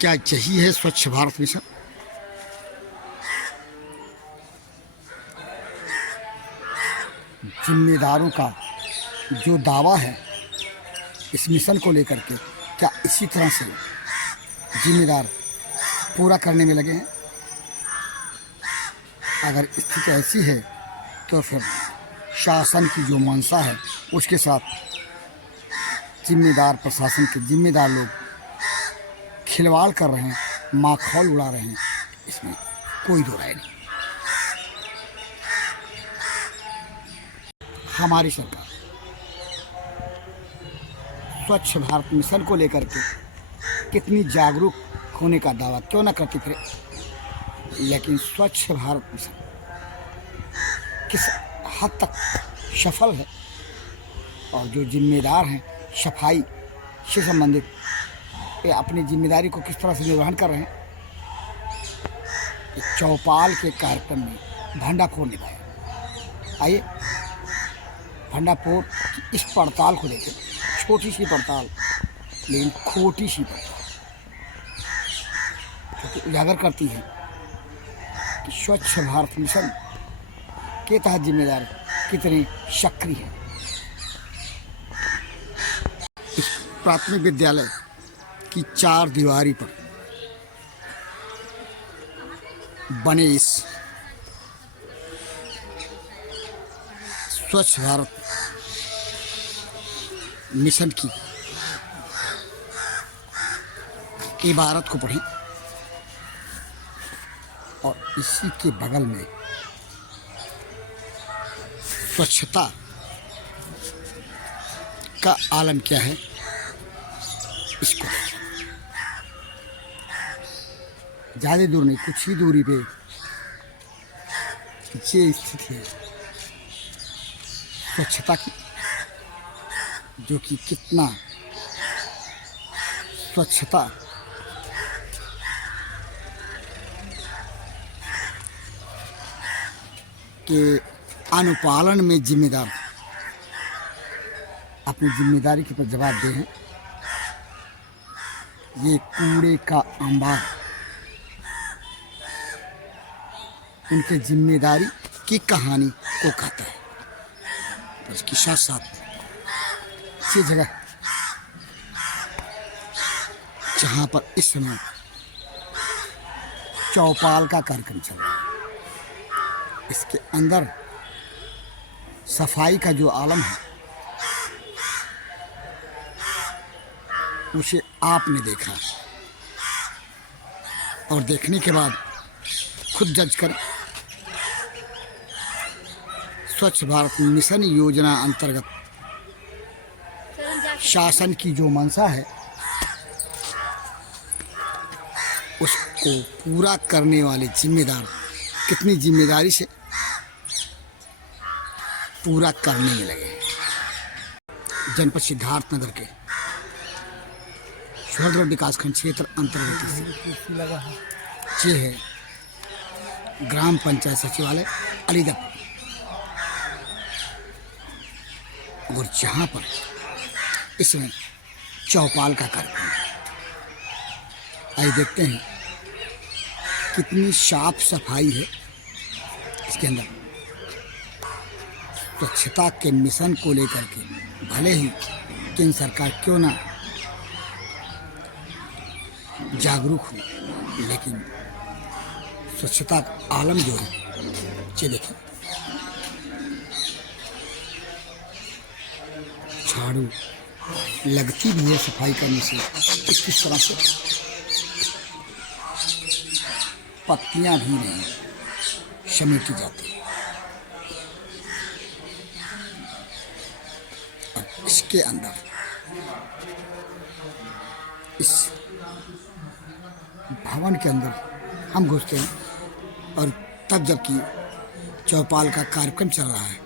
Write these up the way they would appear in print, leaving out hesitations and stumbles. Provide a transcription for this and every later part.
क्या यही है स्वच्छ भारत मिशन? जिम्मेदारों का जो दावा है इस मिशन को लेकर के, क्या इसी तरह से जिम्मेदार पूरा करने में लगे हैं? अगर स्थिति ऐसी है तो फिर शासन की जो मंशा है उसके साथ जिम्मेदार प्रशासन के जिम्मेदार लोग खिलवाड़ कर रहे हैं, माखौल उड़ा रहे हैं, इसमें कोई दो राय नहीं। हमारी सरकार स्वच्छ भारत मिशन को लेकर के कितनी जागरूक होने का दावा क्यों न करती फिरे, लेकिन स्वच्छ भारत मिशन किस हद तक सफल है और जो जिम्मेदार हैं सफाई से संबंधित ये अपनी जिम्मेदारी को किस तरह से निर्वहन कर रहे हैं। चौपाल के कार्यक्रम में भंडाफोड़ निभाया। आइए भंडाफोड़ की इस पड़ताल को देखें, छोटी सी पड़ताल लेकिन खोटी सी पड़ताल, जो उजागर करती है कि स्वच्छ भारत मिशन के तहत जिम्मेदार कितने सक्रिय हैं। इस प्राथमिक विद्यालय की 4 दीवारी पर बने इस स्वच्छ भारत मिशन की इबारत को पढ़ें और इसी के बगल में स्वच्छता का आलम क्या है इसको ज़्यादा दूर नहीं, कुछ ही दूरी पे ये स्थिति है स्वच्छता की, जो कि कितना स्वच्छता के अनुपालन में जिम्मेदार अपनी जिम्मेदारी के ऊपर जवाब दे हैं। ये कूड़े का अंबार उनके जिम्मेदारी की कहानी को कहता है। तो इसके साथ साथ ये जगह जहाँ पर इस समय चौपाल का कार्यक्रम चल रहा है, इसके अंदर सफाई का जो आलम है उसे आपने देखा और देखने के बाद खुद जज करें। स्वच्छ भारत मिशन योजना अंतर्गत शासन की जो मंशा है उसको पूरा करने वाले जिम्मेदार कितनी जिम्मेदारी से पूरा करने में लगे हैं। जनपद सिद्धार्थनगर के शहर विकासखंड क्षेत्र अंतर्गत ये है ग्राम पंचायत सचिवालय अलीगढ़, और जहाँ पर इसमें चौपाल का कार्यक्रम है। आइए देखते हैं कितनी साफ सफाई है इसके अंदर। स्वच्छता के मिशन को लेकर के भले ही केंद्र सरकार क्यों ना जागरूक हो, लेकिन स्वच्छता का आलम जो है ये देखिए, झाड़ू लगती भी है सफाई करने से, किस तरह से पत्तियां भी नहीं समेटी जाती है। और इसके अंदर इस भवन के अंदर हम घुसते हैं और तब जबकि चौपाल का कार्यक्रम चल रहा है,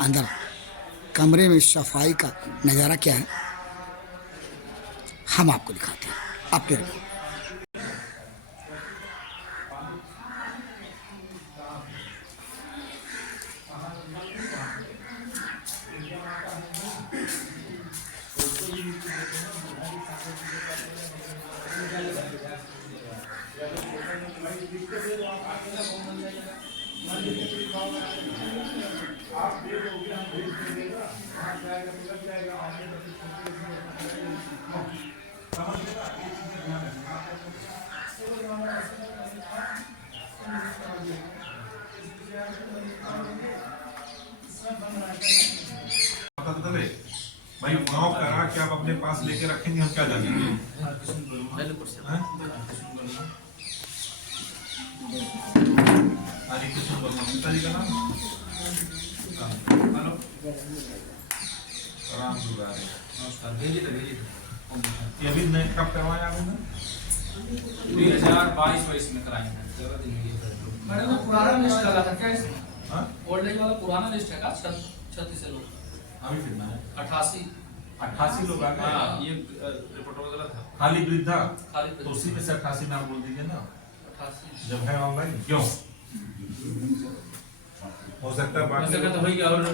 अंदर कमरे में सफाई का नज़ारा क्या है हम आपको दिखाते हैं। आप देखो भाई गाँव करा कि आप अपने पास लेके रखेंगे, हम क्या जानेंगे? पिताजी का नाम राम दुलारी। ये अभी नए कब करवाया आपने? 2022-23 में कराए हैं। मैंने तो पुराना लिस्ट डाला था क्या इसमें? हाँ? ओल्ड एज वाला पुराना लिस्ट है का 36 लोग अभी कितना है? 88 लोग आ गए। हाँ, ये रिपोर्ट वगैरह था खाली वृद्धा, खाली तो उसी में से 88 नाम बोल दीजिए ना, 88 जब है ऑनलाइन। क्यों हो सकता है बाकी वैसे का तो वही और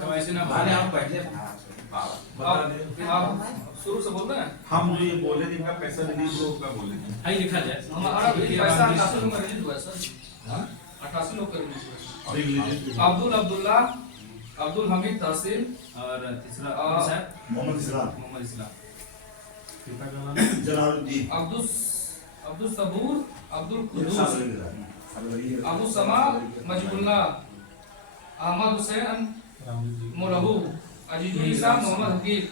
KYC ना अरे आप पहले बता दें। आप शुरू से बोल रहे हैं। हम जो ये बोले जिनका पैसा रिलीज हो उसका बोलेंगे। हाई लिखा जाए हमारा पैसा 88 लोग का रिलीज हुआ है सर। हाँ? 88 लोग का रिलीज हुआ है। अभी रिलीज अब्दुल अब्दुल्ला, अब्दुल हमीद तहसील और तीसरा मोहम्मद इस्लाम मोहम्मद इस्लाम, पिता का नाम जलालुद्दीन अब्दुल सबूर, अब्दुल कुद्दूस, अबू समा मजबुल्ला, अहमद हुसैन मोलहू, अजीजुल निसा मोहम्मद हकीम,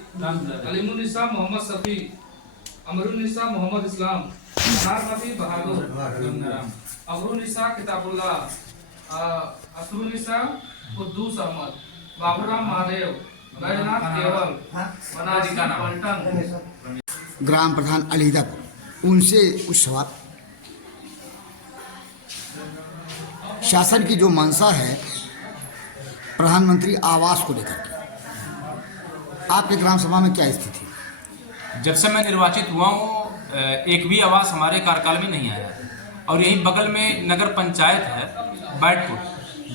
अलीमुल निसा मोहम्मद सफी, अमरुल निसा मोहम्मद इस्लाम, अनार नबी बहादुर, अमरुल निसा किताबुल्लाह, असरुल निसा कुद्दूस अहमद, बाबूराम महादेव, बैजनाथ केवल, मनाजी का नाम पलटन। ग्राम प्रधान अलीदापुर, उनसे कुछ सवाल। शासन की जो मंशा है प्रधानमंत्री आवास को लेकर के, आपके ग्राम सभा में क्या स्थिति है? जब से मैं निर्वाचित हुआ हूँ एक भी आवास हमारे कार्यकाल में नहीं आया है। और यही बगल में नगर पंचायत है बैठपुर,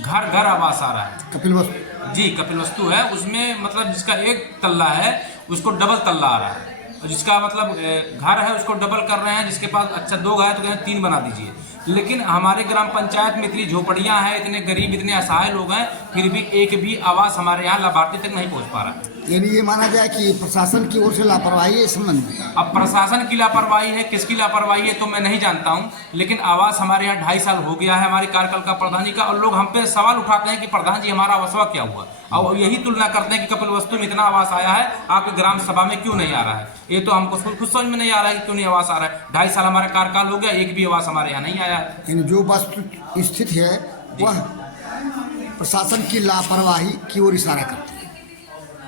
घर घर आवास आ रहा है। कपिल वस्तु जी कपिल वस्तु है, उसमें मतलब जिसका एक तल्ला है उसको डबल तल्ला आ रहा है, और जिसका मतलब घर है उसको डबल कर रहे हैं, जिसके पास अच्छा 2 घर है तो कहते 3 बना दीजिए। लेकिन हमारे ग्राम पंचायत में इतनी झोपड़ियां हैं, इतने गरीब इतने असहाय लोग हैं, फिर भी एक भी आवास हमारे यहाँ लाभार्थी तक नहीं पहुँच पा रहा है। यानी ये माना जाए कि प्रशासन की ओर से लापरवाही है इस संबंध में। अब प्रशासन की लापरवाही है, किसकी लापरवाही है तो मैं नहीं जानता हूं, लेकिन आवास हमारे यहाँ 2.5 साल हो गया है हमारे कार्यकाल का प्रधानी का, और लोग हम पे सवाल उठाते हैं कि प्रधान जी हमारा आवासवा क्या हुआ, और यही तुलना करते हैं कि कपिल वस्तु में इतना आवास आया है, आपके ग्राम सभा में क्यों नहीं आ रहा है। ये तो हमको खुद समझ में नहीं आ रहा है कि क्यों नहीं आवास आ रहा है। 2.5 साल हमारा कार्यकाल हो गया, एक भी आवास हमारे यहाँ नहीं आया है। यानी जो वस्तु स्थिति है वह प्रशासन की लापरवाही की ओर इशारा करती है।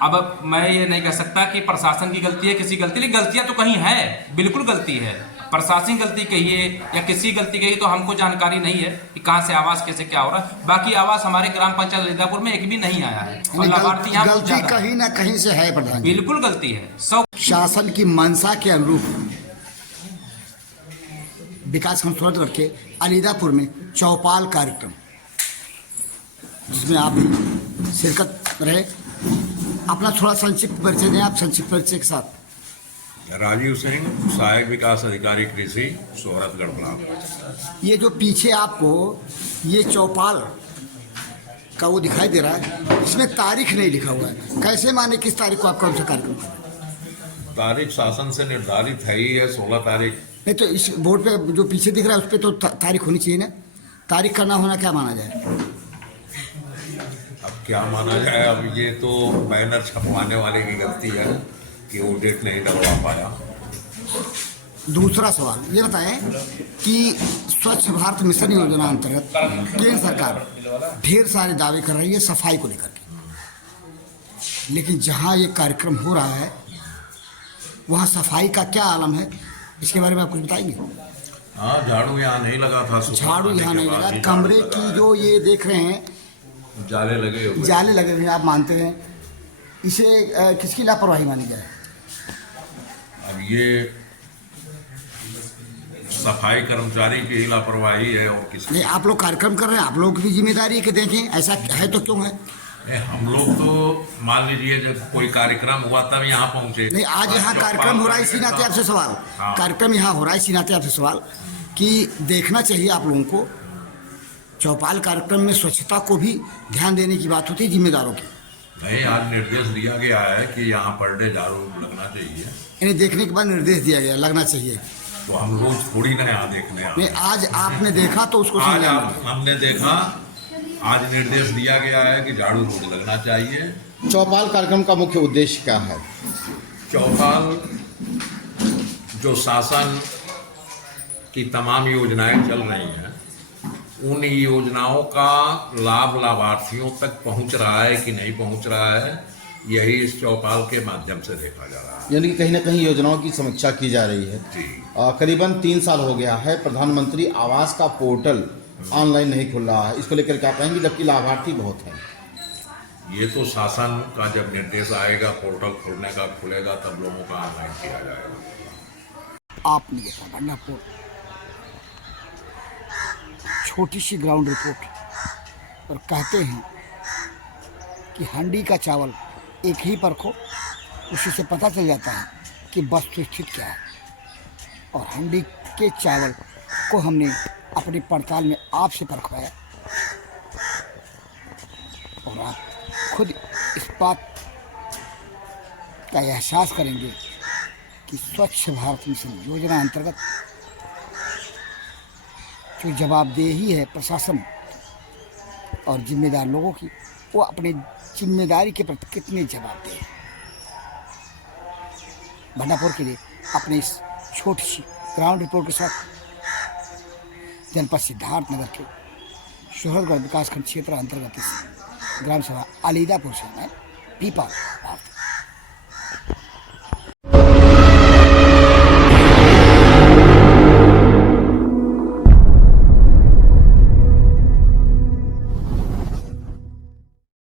अब मैं ये नहीं कह सकता कि प्रशासन की गलती है, किसी गलती, लेकिन गलतियां तो कहीं है, बिल्कुल गलती है। प्रशासनिक गलती कहिए या किसी गलती कहिए तो हमको जानकारी नहीं है कि कहाँ से आवास कैसे क्या हो रहा है। बाकी आवास हमारे ग्राम पंचायत अलीदापुर में एक भी नहीं आया है, और लाभार्थी यहाँ बहुत गलती ज्यादा है। कहीं ना कहीं से है प्रधान जी। बिल्कुल गलती है। 100 शासन की मंशा के अनुरूप विकास खंड सूरत करके अलीदापुर में चौपाल कार्यक्रम, जिसमें आप शिरकत रहे, अपना थोड़ा संक्षिप्त परिचय दें आप, संक्षिप्त परिचय के साथ। राजीव सिंह, सहायक विकास अधिकारी कृषि, सोहरतगढ़ ब्लॉक। ये जो पीछे आपको ये चौपाल का वो दिखाई दे रहा है, इसमें तारीख नहीं लिखा हुआ है, कैसे माने किस तारीख को आप कौन सा कार्यक्रम कर रहे हैं? तारीख शासन से निर्धारित है ही है 16 तारीख। नहीं तो इस बोर्ड पे जो पीछे दिख रहा है उस पर तो तारीख होनी चाहिए ना, तारीख का ना होना क्या माना जाए? अब क्या माना जाए, अब ये तो बैनर छपवाने वाले की गलती है कि वो डेट नहीं लगवा पाया। दूसरा सवाल ये बताएं कि स्वच्छ भारत मिशन योजना अंतर्गत केंद्र सरकार ढेर सारे दावे कर रही है सफाई को लेकर के, लेकिन जहां ये कार्यक्रम हो रहा है वहाँ सफाई का क्या आलम है, इसके बारे में आप कुछ बताएंगे? हाँ, झाड़ू यहाँ नहीं लगा था। झाड़ू यहाँ नहीं लगा, कमरे की जो ये देख रहे हैं जाले लगे हुए। जाले लगे हुए हैं, आप मानते हैं इसे किसकी लापरवाही मानी जाए? अब ये सफाई कर्मचारी की ही लापरवाही है और किसी नहीं, आप लोग कार्यक्रम कर रहे हैं, आप लोगों की भी जिम्मेदारी है कि देखें ऐसा है तो क्यों है। हम लोग तो मान लीजिए जब कोई कार्यक्रम हुआ तब यहाँ पहुँचे। नहीं, आज यहाँ कार्यक्रम हो रहा है, इसी नाते आपसे सवाल, कार्यक्रम यहाँ हो रहा है इसी नाते आपसे सवाल कि देखना चाहिए आप लोगों को चौपाल कार्यक्रम में स्वच्छता को भी ध्यान देने की बात होती है जिम्मेदारों की। नहीं, आज निर्देश दिया गया है कि यहाँ पर डे झाड़ू लगना चाहिए। इन्हें देखने के बाद निर्देश दिया गया लगना चाहिए। तो हम रोज थोड़ी ना यहाँ देखने आते नहीं, आज आपने देखा तो उसको आज समझाना। हमने देखा, आज निर्देश दिया गया है कि झाड़ू रोज लगना चाहिए। चौपाल कार्यक्रम का मुख्य उद्देश्य क्या है? चौपाल जो शासन की तमाम योजनाएं चल रही हैं, उन योजनाओं का लाभ लाभार्थियों तक पहुंच रहा है कि नहीं पहुंच रहा है, यही इस चौपाल के माध्यम से देखा जा रहा है। यानी कि कहीं ना कहीं योजनाओं की समीक्षा की जा रही है। जी। करीबन 3 साल हो गया है प्रधानमंत्री आवास का पोर्टल ऑनलाइन नहीं खुल रहा है, इसको लेकर क्या कहेंगे, जबकि लाभार्थी बहुत हैं? ये तो शासन का जब निर्देश आएगा पोर्टल खोलने का खुलेगा तब लोगों का ऑनलाइन किया जाएगा। आपने देखा भंडापुर, छोटी सी ग्राउंड रिपोर्ट और कहते हैं कि हंडी का चावल एक ही परखो, उसी से पता चल जाता है कि वस्तुस्थिति क्या है। और हंडी के चावल को हमने अपनी पड़ताल में आपसे परखवाया और आप खुद इस बात का एहसास करेंगे कि स्वच्छ भारत मिशन योजना अंतर्गत जो जवाबदेही है प्रशासन और जिम्मेदार लोगों की, वो अपने जिम्मेदारी के प्रति कितने जवाबदेह हैं। भंडापुर के लिए अपने इस छोटी सी ग्राउंड रिपोर्ट के साथ जनपद सिद्धार्थ नगर के शोहरगढ़ विकासखंड क्षेत्र अंतर्गत ग्राम सभा अलीदापुर से मैं पीपा।